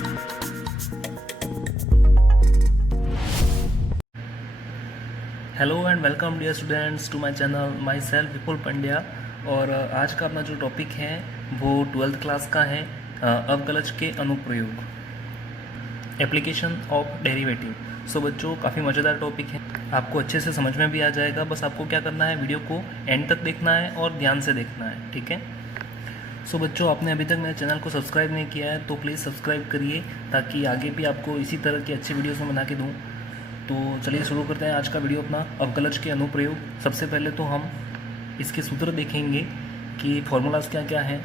Hello and welcome dear students to my channel, my self Vipul Pandya. और आज का अपना जो टॉपिक है वो 12th क्लास का है, अवकलज के अनुप्रयोग, एप्लीकेशन ऑफ डेरिवेटिव। सो बच्चों, काफ़ी मज़ेदार टॉपिक है, आपको अच्छे से समझ में भी आ जाएगा। बस आपको क्या करना है, वीडियो को एंड तक देखना है और ध्यान से देखना है, ठीक है। सो बच्चों, आपने अभी तक मेरे चैनल को सब्सक्राइब नहीं किया है तो प्लीज़ सब्सक्राइब करिए, ताकि आगे भी आपको इसी तरह की अच्छी वीडियोज़ में बना के दूँ। तो चलिए शुरू करते हैं आज का वीडियो अपना, अवकलज के अनुप्रयोग। सबसे पहले तो हम इसके सूत्र देखेंगे कि फॉर्मूलाज क्या क्या हैं।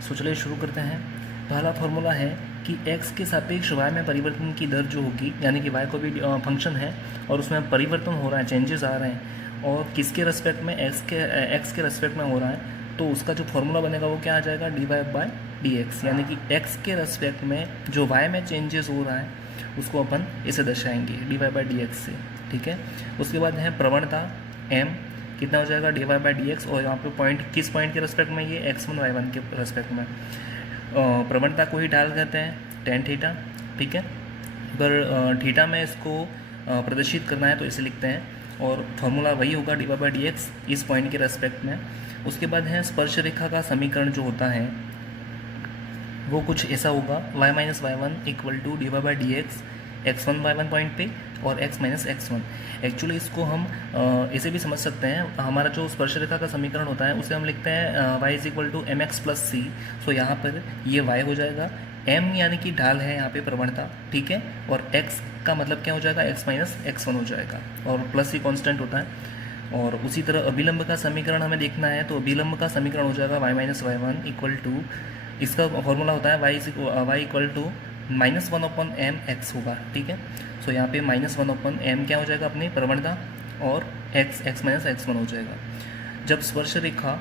सो चलिए शुरू करते हैं। पहला फॉर्मूला है कि x के सापेक्ष y में परिवर्तन की दर जो होगी, यानी कि y को भी फंक्शन है और उसमें परिवर्तन हो रहा है, चेंजेस आ रहे हैं, और किसके रेस्पेक्ट में, x के रेस्पेक्ट में हो रहा है, तो उसका जो फॉर्मूला बनेगा वो क्या आ जाएगा, dy/dx। यानी कि x के रेस्पेक्ट में जो y में चेंजेस हो रहा है उसको अपन इसे दर्शाएंगे dy/dx से, ठीक है। उसके बाद है प्रवणता m, कितना हो जाएगा dy/dx, और यहाँ पे पॉइंट, किस पॉइंट के रेस्पेक्ट में, ये x1 y1 के रेस्पेक्ट में। प्रवणता को ही ढाल कहते हैं tan थीटा, ठीक है। अगर थीटा में इसको प्रदर्शित करना है तो इसे लिखते हैं, और फॉर्मूला वही होगा dy/dx इस पॉइंट के रेस्पेक्ट में। उसके बाद है स्पर्श रेखा का समीकरण जो होता है वो कुछ ऐसा होगा, y-y1 equal to dy/dx x1 y1 point पे और x माइनस x1। एक्चुअली इसको हम ऐसे भी समझ सकते हैं, हमारा जो स्पर्श रेखा का समीकरण होता है उसे हम लिखते हैं y is equal to mx plus c. So यहाँ पर ये y हो जाएगा, m यानी कि ढाल है यहाँ पे प्रवणता, ठीक है, और x का मतलब क्या हो जाएगा, x माइनस x1 हो जाएगा, और प्लस ही कॉन्स्टेंट होता है। और उसी तरह अभिलंब का समीकरण हमें देखना है, तो अभिलंब का समीकरण हो जाएगा y minus y1 equal to, इसका फॉर्मूला होता है y इक्वल टू -1/m(x) होगा, ठीक है। सो यहाँ पे -1/m क्या हो जाएगा, अपनी प्रवणता, और x माइनस x1 हो जाएगा। जब स्पर्श रेखा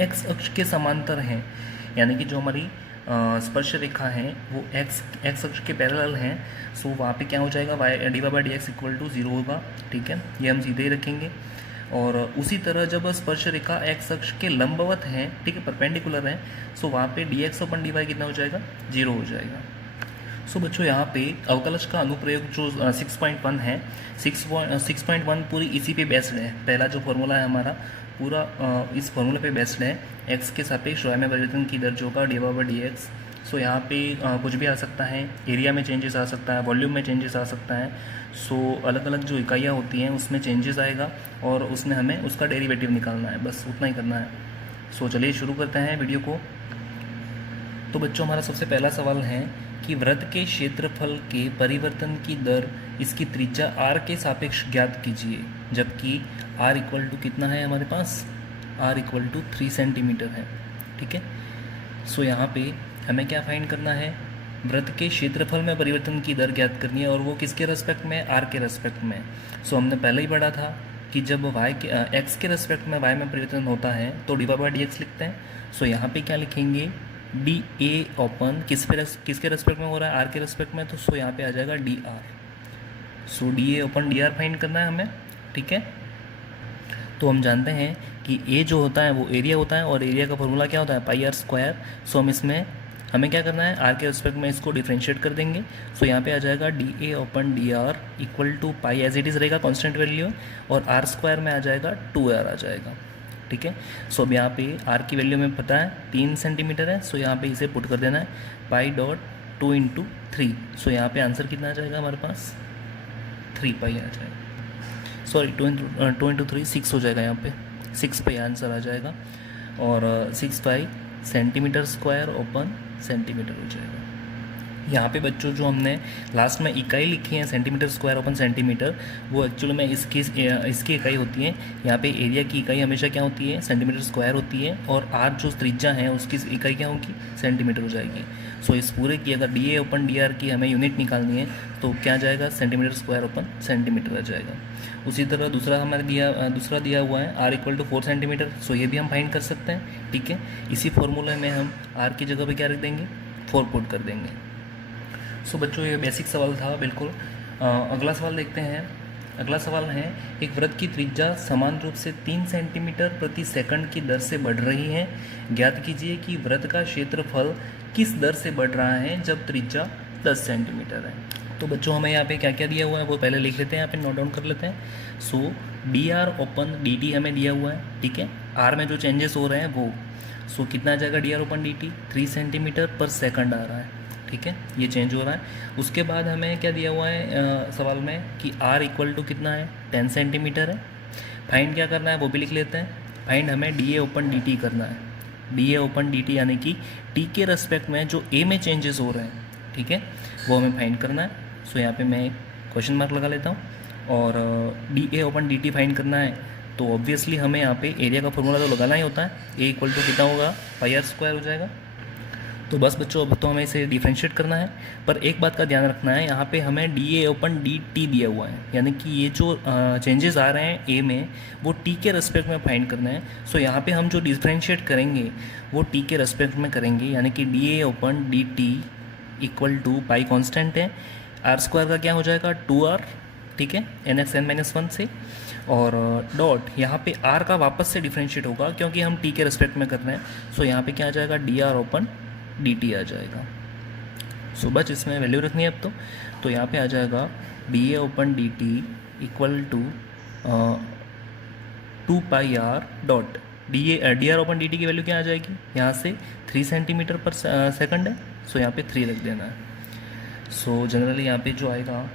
x अक्ष के समांतर है, यानी कि जो हमारी स्पर्श रेखा है वो x अक्ष के पैरेलल हैं, सो वहाँ पे क्या हो जाएगा, dy/dx इक्वल टू 0 होगा, ठीक है। ये हम सीधे ही रखेंगे। और उसी तरह जब स्पर्श रेखा x अक्ष के लंबवत है, ठीक है, परपेंडिकुलर है, सो वहाँ पे dx/dy कितना हो जाएगा, 0 हो जाएगा। सो बच्चों, यहाँ पे अवकलज का अनुप्रयोग जो 6.1 है, 6.1 पूरी इसी पे बेस्ड है। पहला जो फॉर्मूला है हमारा पूरा इस फॉर्मूले पे बेस्ड है, x के सापेक्ष y में परिवर्तन की दर जो होगा dy/dx। सो यहाँ पे कुछ भी आ सकता है, एरिया में चेंजेस आ सकता है, वॉल्यूम में चेंजेस आ सकता है। सो अलग अलग जो इकाइयाँ होती हैं उसमें चेंजेस आएगा, और उसमें हमें उसका डेरिवेटिव निकालना है, बस उतना ही करना है। सो चलिए शुरू करते हैं वीडियो को। तो बच्चों, हमारा सबसे पहला सवाल है कि वृत्त के क्षेत्रफल के परिवर्तन की दर इसकी त्रिज्या r के सापेक्ष ज्ञात कीजिए, जबकि r इक्वल टू कितना है हमारे पास, r इक्वल टू 3 सेंटीमीटर है, ठीक है। सो यहाँ पे हमें क्या फाइंड करना है, वृत्त के क्षेत्रफल में परिवर्तन की दर ज्ञात करनी है, और वो किसके रेस्पेक्ट में, r के रेस्पेक्ट में। सो हमने पहले ही पढ़ा था कि जब x के रेस्पेक्ट में y में परिवर्तन होता है तो dy/dx लिखते हैं। सो यहाँ पे क्या लिखेंगे, dA ओपन किसके रेस्पेक्ट में हो रहा है, r के रेस्पेक्ट में, तो सो यहाँ पे आ जाएगा dr। सो dA ओपन dr फाइंड करना है हमें, ठीक है। तो हम जानते हैं कि a जो होता है वो एरिया होता है, और एरिया का फॉर्मूला क्या होता है, πr²। सो हम इसमें हमें क्या करना है, r के रेस्पेक्ट में इसको डिफ्रेंशिएट कर देंगे। सो यहाँ पे आ जाएगा dA open dr equal to pi as it is रहेगा, कांस्टेंट वैल्यू, और r² में आ जाएगा 2r आ जाएगा, ठीक है। सो अब यहाँ पे r की वैल्यू में पता है 3 सेंटीमीटर है, सो यहाँ पे इसे पुट कर देना है, π.2 × 3। सो यहाँ पे आंसर कितना आ जाएगा हमारे पास, 3π आ जाएगा, सॉरी 2 × 3 6 हो जाएगा, यहाँ पे 6π आंसर आ जाएगा, और 6π सेंटीमीटर स्क्वायर ओपन सेंटीमीटर हो जाएगा। यहाँ पे बच्चों जो हमने लास्ट में इकाई लिखी है सेंटीमीटर स्क्वायर ओपन सेंटीमीटर, वो एक्चुअली में इसकी इकाई होती है। यहाँ पे एरिया की इकाई हमेशा क्या होती है, सेंटीमीटर स्क्वायर होती है, और r जो त्रिज्या है उसकी इकाई क्या होगी, सेंटीमीटर हो जाएगी। सो इस पूरे की अगर dA ओपन dr की हमें यूनिट निकालनी है तो क्या जाएगा, सेंटीमीटर स्क्वायर ओपन सेंटीमीटर आ जाएगा। उसी तरह दूसरा दिया हुआ है r इक्वल टू 4 सेंटीमीटर। सो ये भी हम फाइंड कर सकते हैं, ठीक है। इसी फॉर्मूले में हम r की जगह पे क्या रख देंगे, 4 पुट कर देंगे। सो बच्चों, ये बेसिक सवाल था बिल्कुल। अगला सवाल देखते हैं अगला सवाल है, एक वृत्त की त्रिज्या समान रूप से 3 सेंटीमीटर प्रति सेकंड की दर से बढ़ रही है। ज्ञात कीजिए कि वृत्त का क्षेत्रफल किस दर से बढ़ रहा है जब त्रिज्या 10 सेंटीमीटर है। तो बच्चों हमें यहाँ पे क्या क्या दिया हुआ है वो पहले लिख लेते हैं, यहाँ पे नोट डाउन कर लेते हैं। So d r open d t हमें दिया हुआ है, ठीक है। आर में जो चेंजेस हो रहे हैं वो, सो कितना आ जाएगा d r open d T, 3 centimetre पर सेकंड आ रहा है, ठीक है, ये चेंज हो रहा है। उसके बाद हमें क्या दिया हुआ है सवाल में कि r इक्वल टू कितना है, 10 सेंटीमीटर है। फाइंड क्या करना है वो भी लिख लेते हैं। फाइंड हमें D A open d T करना है। D A open d T यानी कि टी के रेस्पेक्ट में जो ए में चेंजेस हो रहे हैं, ठीक है, वो हमें फाइंड करना है। सो यहाँ पे मैं क्वेश्चन मार्क लगा लेता हूँ। और डी ए ओपन डी टी फाइंड करना है तो ऑब्वियसली हमें यहाँ पे एरिया का फॉर्मूला तो लगाना ही होता है। ए इक्वल टू कितना होगा, पाई आर स्क्वायर हो जाएगा। तो बस बच्चों अब तो हमें इसे डिफ्रेंशिएट करना है, पर एक बात का ध्यान रखना है, यहाँ पे हमें D A open d T दिया हुआ है, यानी कि ये जो चेंजेस आ रहे हैं ए में वो टी के रेस्पेक्ट में फाइंड करना है। सो यहाँ पे हम जो डिफ्रेंशिएट करेंगे वो टी के रेस्पेक्ट में करेंगे, यानी कि d A open d t equal to pi constant है, आर स्क्वायर का क्या हो जाएगा 2r, ठीक है, एन एक्स एन माइनस 1 से, और डॉट यहाँ पे r का वापस से डिफ्रेंशिएट होगा क्योंकि हम t के रेस्पेक्ट में कर रहे हैं। सो यहाँ पे क्या आ जाएगा d r open d t आ जाएगा। सो बस इसमें वैल्यू रखनी है अब तो यहाँ पे आ जाएगा d A open d t equal to 2 pi r dot d r open d t की वैल्यू क्या आ जाएगी, यहाँ से 3 सेंटीमीटर पर सेकंड है। सो यहाँ पे 3 रख देना है। सो जनरली यहाँ पे जो आएगा,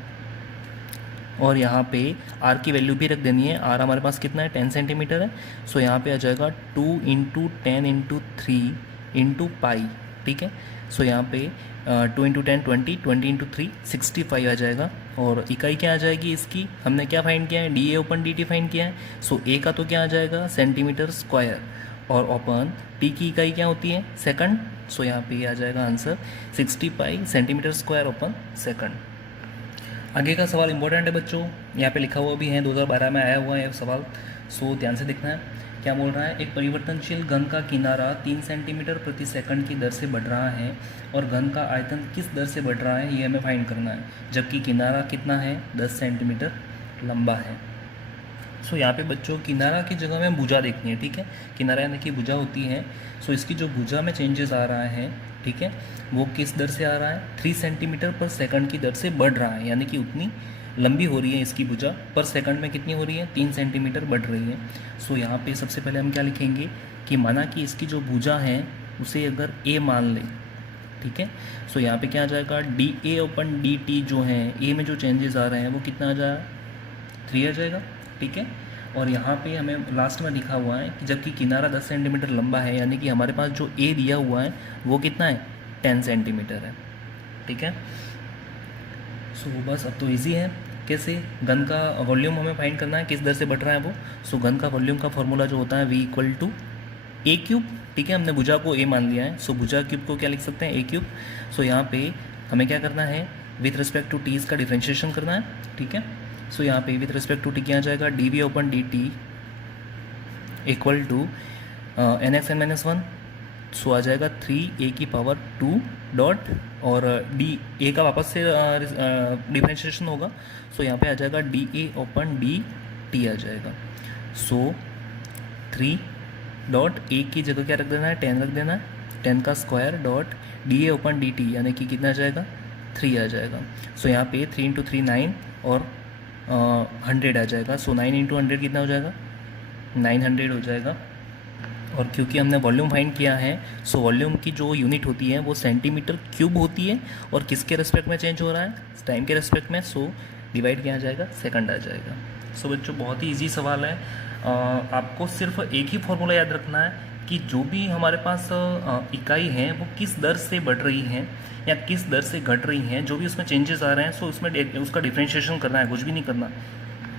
और यहाँ पे r की वैल्यू भी रख देनी है। r हमारे पास कितना है, 10 सेंटीमीटर है। सो यहाँ पे आ जाएगा 2 इंटू 10 इंटू 3 इंटू पाई, ठीक है। सो यहाँ पे 2 इंटू 10 20, 20 इंटू 3 65 आ जाएगा। और इकाई क्या आ जाएगी इसकी, हमने क्या फाइंड किया है, D A open d T find किया है। सो ए का तो क्या आ जाएगा सेंटीमीटर स्क्वायर, और ओपन टी की इकाई क्या होती है, सेकंड। सो यहाँ पे आ जाएगा आंसर 60 पाई सेंटीमीटर स्क्वायर ओपन सेकंड। आगे का सवाल इंपॉर्टेंट है बच्चों, यहाँ पे लिखा हुआ भी है, 2012 में आया हुआ है सवाल। सो ध्यान से देखना है क्या बोल रहा है। एक परिवर्तनशील घन का किनारा 3 सेंटीमीटर प्रति सेकंड की दर से बढ़ रहा है और घन का आयतन किस दर से बढ़ रहा है ये हमें फाइंड करना है, जबकि किनारा कितना है, 10 सेंटीमीटर लंबा है। सो यहाँ पे बच्चों किनारा की जगह में भुजा देखनी है, ठीक है, किनारा यानी कि भुजा होती है। सो इसकी जो भुजा में चेंजेस आ रहा है, ठीक है, वो किस दर से आ रहा है, 3 सेंटीमीटर पर सेकंड की दर से बढ़ रहा है, यानी कि उतनी लंबी हो रही है इसकी भुजा, पर सेकंड में कितनी हो रही है, 3 सेंटीमीटर बढ़ रही है। सो यहाँ पे सबसे पहले हम क्या लिखेंगे कि माना कि इसकी जो भुजा है उसे अगर ए मान लें, ठीक है। सो यहाँ पे क्या आ जाएगा, डी ए ओपन डी टी जो है, ए में जो चेंजेस आ रहे हैं वो कितना आ जाएगा, 3 आ जाएगा, ठीक है। और यहाँ पे हमें लास्ट में लिखा हुआ है कि जबकि किनारा 10 सेंटीमीटर लंबा है, यानी कि हमारे पास जो ए दिया हुआ है वो कितना है, 10 सेंटीमीटर है, ठीक है। सो बस अब तो इजी है, कैसे, घन का वॉल्यूम हमें फाइंड करना है, किस दर से बढ़ रहा है वो। सो घन का वॉल्यूम का फॉर्मूला जो होता है v equal to a cube, ठीक है, हमने भुजा को ए मान लिया है। सो भुजा क्यूब को क्या लिख सकते हैं, ए क्यूब। सो यहाँ पे हमें क्या करना है, विथ रिस्पेक्ट टू टी इसका डिफ्रेंशिएशन करना है, ठीक है। सो यहाँ पे विथ रिस्पेक्ट टू टी क्या आ जाएगा, d v open d t equal to n x n minus 1। So आ जाएगा 3 ए की पावर 2 डॉट, और डी ए का वापस से डिफ्रेंशिएशन होगा। सो यहाँ पे आ जाएगा डी ए ओपन डी टी आ जाएगा। सो 3 डॉट ए की जगह क्या रख देना है, 10 रख देना है, 10 का square dot D A open d T, यानी कि कितना आ जाएगा, 3 आ जाएगा। सो यहाँ पे 3 इंटू 3 9 और 100 आ जाएगा। सो 9 इंटू 100 कितना हो जाएगा, 900 हो जाएगा। और क्योंकि हमने वॉल्यूम फाइंड किया है, सो वॉल्यूम की जो यूनिट होती है वो सेंटीमीटर क्यूब होती है, और किसके रेस्पेक्ट में चेंज हो रहा है, टाइम के रेस्पेक्ट में। सो डिवाइड किया जाएगा, सेकंड आ जाएगा। सो बच्चों बहुत ही इजी सवाल है, आपको सिर्फ एक ही फॉर्मूला याद रखना है कि जो भी हमारे पास इकाई है वो किस दर से बढ़ रही हैं या किस दर से घट रही हैं, जो भी उसमें चेंजेस आ रहे हैं, सो उसमें उसका डिफ्रेंशिएशन करना है, कुछ भी नहीं करना।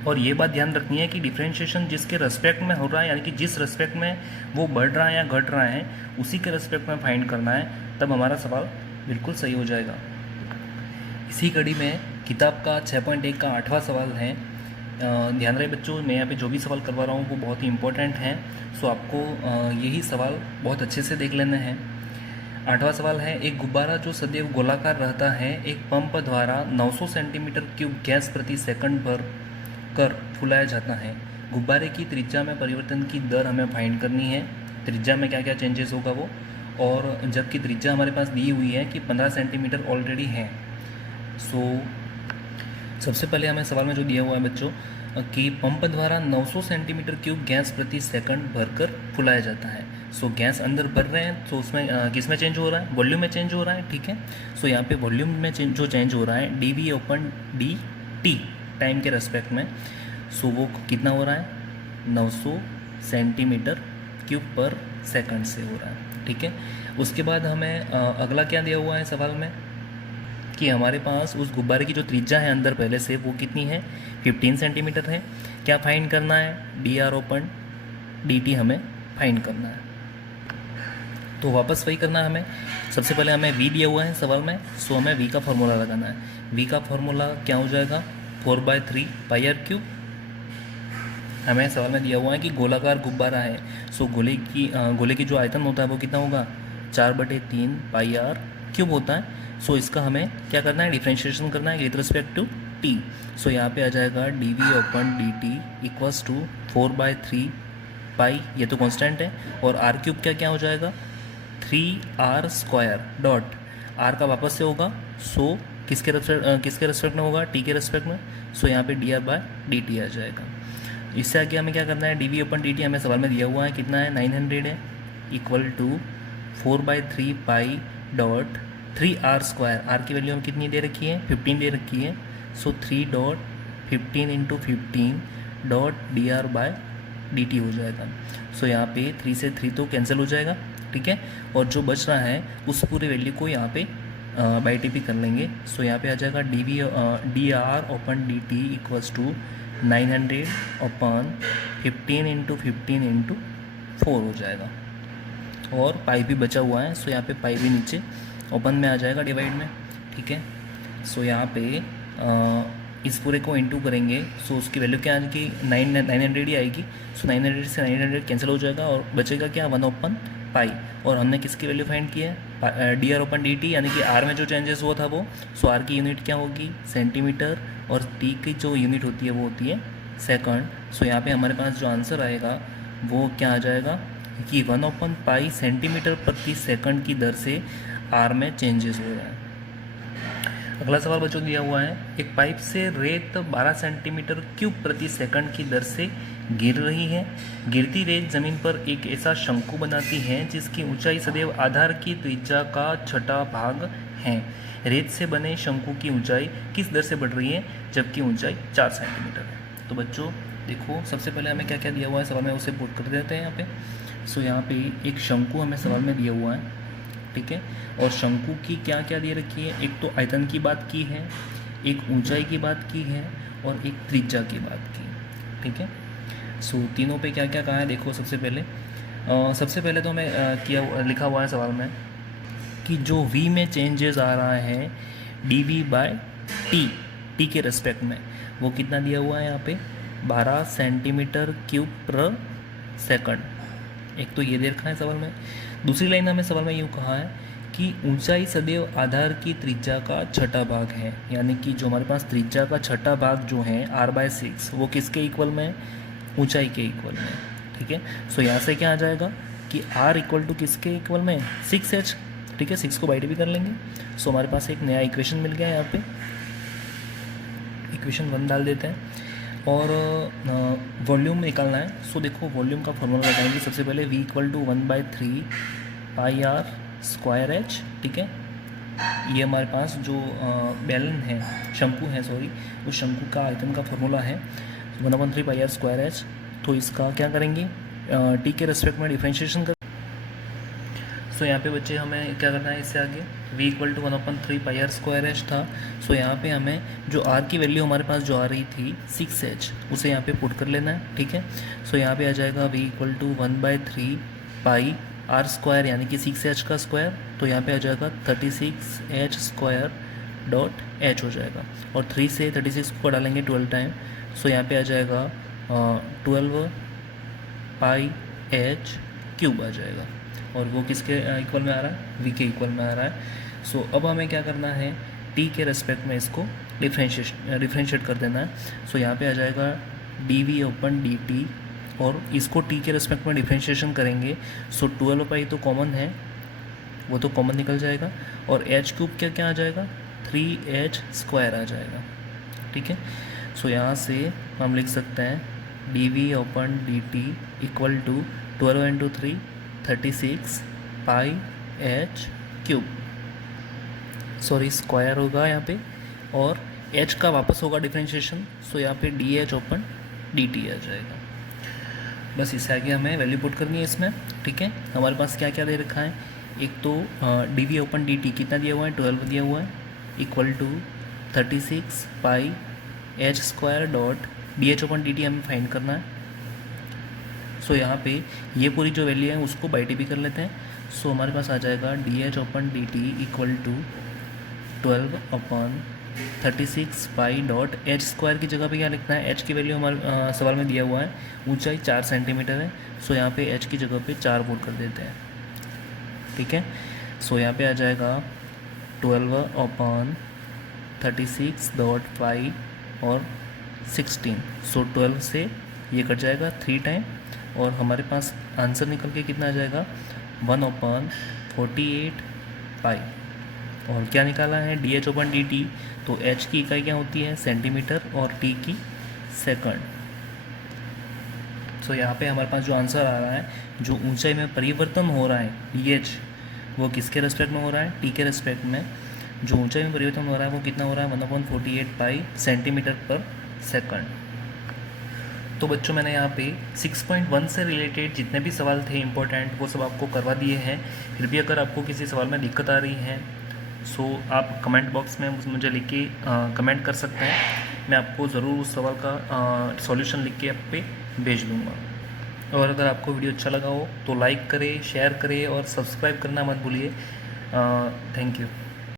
और ये बात ध्यान रखनी है कि डिफ्रेंशिएशन जिसके रेस्पेक्ट में हो रहा है, यानी कि जिस रेस्पेक्ट में वो बढ़ रहा है या घट रहा है, उसी के रेस्पेक्ट में फाइंड करना है, तब हमारा सवाल बिल्कुल सही हो जाएगा। इसी कड़ी में किताब का 6.1 का 8वां सवाल है। ध्यान रहे बच्चों, मैं यहाँ पे जो भी सवाल करवा रहा हूँ वो बहुत ही इंपॉर्टेंट है। सो आपको यही सवाल बहुत अच्छे से देख लेना है। 8वां सवाल है, एक गुब्बारा जो सदैव गोलाकार रहता है एक पंप द्वारा 900 सेंटीमीटर क्यूब गैस प्रति सेकंड पर कर फुलाया जाता है। गुब्बारे की त्रिज्या में परिवर्तन की दर हमें फाइंड करनी है, त्रिज्या में क्या क्या चेंजेस होगा वो, और जबकि त्रिज्या हमारे पास दी हुई है कि 15 सेंटीमीटर ऑलरेडी है। सो सबसे पहले हमें सवाल में जो दिया हुआ है बच्चों कि पंप द्वारा 900 सेंटीमीटर क्यूब गैस प्रति सेकंड भरकर फुलाया जाता है। सो गैस अंदर भर रहे हैं, तो उसमें किस में चेंज हो रहा है, वॉल्यूम में चेंज हो रहा है, ठीक है। सो यहाँ पे वॉल्यूम में जो चेंज हो रहा है D open d T time के रेस्पेक्ट में, सो वो कितना हो रहा है 900 सेंटीमीटर क्यूब पर सेकंड से हो रहा है, ठीक है। उसके बाद हमें अगला क्या दिया हुआ है सवाल में कि हमारे पास उस गुब्बारे की जो त्रिज्या है अंदर पहले से वो कितनी है 15 सेंटीमीटर है। क्या फाइंड करना है, D r open d t हमें फाइंड करना है। तो वापस वही करना है हमें। सबसे पहले हमें v दिया हुआ है सवाल में, सो हमें v का फॉर्मूला लगाना है। v का फॉर्मूला क्या हो जाएगा 4/3 पाई आर क्यूब। हमें सवाल में दिया हुआ है कि गोलाकार गुब्बारा है, सो गोले की जो आयतन होता है वो कितना होगा 4/3 पाई आर क्यूब होता है। सो इसका हमें क्या करना है, डिफ्रेंशिएशन करना है with respect to t। So यहाँ पे आ जाएगा d v open d t equals to 4/3 pi, ये तो कांस्टेंट है, और आर क्यूब क्या हो जाएगा 3r² डॉट आर का वापस से होगा, सो किसके रेस्पेक्ट में होगा टी के रेस्पेक्ट में, सो यहाँ पे d r by d t आ जाएगा। इससे आगे हमें क्या करना है, d v open d t हमें सवाल में दिया हुआ है कितना है 900 है, equal to 4/3 pi dot 3r²। R की वैल्यू हमें कितनी दे रखी है 15 दे रखी है, so 3 dot 15 into 15 dot d r by d t हो जाएगा। सो यहाँ पे 3 से 3 तो कैंसिल हो जाएगा, ठीक है, और जो बच रहा है उस पूरे वैल्यू को यहाँ पे बाई टी पी कर लेंगे। सो यहाँ पे आ जाएगा d r open d t equals to 900 open 15 into 15 into 4 हो जाएगा, और पाई भी बचा हुआ है, सो यहाँ पे पाई भी नीचे ओपन में आ जाएगा डिवाइड में, ठीक है। सो यहाँ पे इस पूरे को इंटू करेंगे, सो उसकी वैल्यू क्या आएगी 900 ही आएगी। सो 900 से 900 कैंसिल हो जाएगा और बचेगा क्या 1 ओपन पाई। और हमने किसकी वैल्यू फाइंड की है D r open d T, यानी कि आर में जो चेंजेस हुआ था वो, सो आर की यूनिट क्या होगी सेंटीमीटर, और टी की जो यूनिट होती है वो होती है सेकंड। सो यहाँ पे हमारे पास जो आंसर आएगा वो क्या आ जाएगा कि 1 ओपन पाई सेंटीमीटर प्रति सेकंड की दर से आर में चेंजेस हो रहा है। अगला सवाल बच्चों दिया हुआ है, एक पाइप से रेत 12 सेंटीमीटर क्यूब प्रति सेकंड की दर से गिर रही है। गिरती रेत जमीन पर एक ऐसा शंकु बनाती है जिसकी ऊंचाई सदैव आधार की त्रिज्या का छठा भाग है। रेत से बने शंकु की ऊंचाई किस दर से बढ़ रही है जबकि ऊंचाई 4 सेंटीमीटर है। तो बच्चों देखो, सबसे पहले हमें क्या क्या दिया हुआ है सवाल में, उसे पुट कर देते हैं यहाँ पे। सो यहाँ पे एक शंकु हमें सवाल में दिया हुआ है, ठीक है, और शंकु की क्या क्या दे रखी है, एक तो आयतन की बात की है, एक ऊंचाई की बात की है, और एक त्रिज्या की बात की, ठीक है। सो तीनों पे क्या क्या कहा है देखो। सबसे पहले तो हमें लिखा हुआ है सवाल में कि जो v में चेंजेस आ रहा है डी वी बाय टी के रेस्पेक्ट में, वो कितना दिया हुआ है यहाँ पे 12 सेंटीमीटर क्यूब पर सेकंड। एक तो ये दे रखा है सवाल में। दूसरी लाइन हमें सवाल में यूँ कहा है कि ऊंचाई सदैव आधार की त्रिज्या का छठा भाग है, यानी कि जो हमारे पास त्रिज्या का छठा भाग जो है r/6 वो किसके इक्वल में, ऊंचाई के इक्वल में, ठीक है। सो यहाँ से क्या आ जाएगा कि r इक्वल टू किसके इक्वल में 6h, ठीक है, 6 को बाई टी भी कर लेंगे। सो हमारे पास एक नया इक्वेशन मिल गया है, यहाँ पे इक्वेशन 1 डाल देते हैं और वॉल्यूम निकालना है। सो देखो वॉल्यूम का फॉर्मूला लगाएंगे। सबसे पहले v equal to 1/3 pi r² h, ठीक है। ये हमारे पास जो बैलन है, शंकु है सॉरी, उस शंकु का आयतन का फॉर्मूला है 1/3 पाई r² h। तो इसका क्या करेंगे टी के रेस्पेक्ट में डिफ्रेंशिएशन कर। सो यहाँ पे बच्चे हमें क्या करना है इससे आगे, v equal to 1/3 pi r² h था। सो यहाँ पे हमें जो r की वैल्यू हमारे पास जो आ रही थी 6h, उसे यहाँ पे पुट कर लेना है, ठीक है। सो यहाँ पे आ जाएगा v equal to 1/3 pi r² यानी कि 6h का स्क्वायर, तो यहाँ पे आ जाएगा 36h² डॉट h हो जाएगा, और 3 से 36 को डालेंगे 12 टाइम। सो यहाँ पे आ जाएगा 12 पाई h क्यूब आ जाएगा, और वो किसके इक्वल में आ रहा है, v के इक्वल में आ रहा है। सो अब हमें क्या करना है टी के रेस्पेक्ट में इसको डिफ्रेंशिएट कर देना है। सो यहाँ पे आ जाएगा d v open d t, और इसको टी के रेस्पेक्ट में डिफ्रेंशिएशन करेंगे। सो 12 पाई तो कॉमन है, वो तो कॉमन निकल जाएगा, और एच क्यूब क्या क्या आ जाएगा, 3h स्क्वायर आ जाएगा। ठीक है, सो यहाँ से हम लिख सकते हैं d v open d t equal to 12 into 3 36 pi h cube, sorry square होगा यहाँ पे, और h का वापस होगा डिफ्रेंशिएशन। सो यहाँ पे d h open d t आ जाएगा। बस इससे आगे हमें वैल्यू पुट करनी है इसमें। ठीक है, हमारे पास क्या क्या दे रखा है, एक तो d v open d t कितना दिया हुआ है, 12 दिया हुआ है, equal to 36 pi h square dot d h open d t हमें फाइंड करना है। सो यहाँ पे ये पूरी जो वैल्यू है उसको बाई टी भी कर लेते हैं। सो हमारे पास आ जाएगा d h open d t equal to 12 open 36 pi dot h square की जगह पे क्या लिखना है, एच की वैल्यू हमारे सवाल में दिया हुआ है, ऊंचाई 4 सेंटीमीटर है। सो यहाँ पे एच की जगह पे 4 पुट कर देते हैं। ठीक है, सो यहाँ पे आ जाएगा 12 अपन 36 डॉट पाई और 16। सो 12 से ये कट जाएगा 3 टाइम, और हमारे पास आंसर निकल के कितना आ जाएगा, 1 अपन 48 पाई। और क्या निकाला है, D h open d T, तो एच की इकाई क्या होती है, सेंटीमीटर, और टी की सेकंड। सो यहाँ पे हमारे पास जो आंसर आ रहा है, जो ऊंचाई में परिवर्तन हो रहा है डी एच, वो किसके रेस्पेक्ट में हो रहा है, टी के रेस्पेक्ट में। जो ऊंचाई में परिवर्तन हो रहा है वो कितना हो रहा है, 1/48 पाई सेंटीमीटर पर सेकंड। तो बच्चों मैंने यहाँ पे 6.1 से रिलेटेड जितने भी सवाल थे इम्पोर्टेंट, वो सब आपको करवा दिए हैं। फिर भी अगर आपको किसी सवाल में दिक्कत आ रही है, सो आप कमेंट बॉक्स में मुझे लिख के कमेंट कर सकते हैं। मैं आपको ज़रूर उस सवाल का सॉल्यूशन लिख के आप पे भेज दूँगा। और अगर आपको वीडियो अच्छा लगा हो तो लाइक करें, शेयर करें और सब्सक्राइब करना मत भूलिए। Thank you.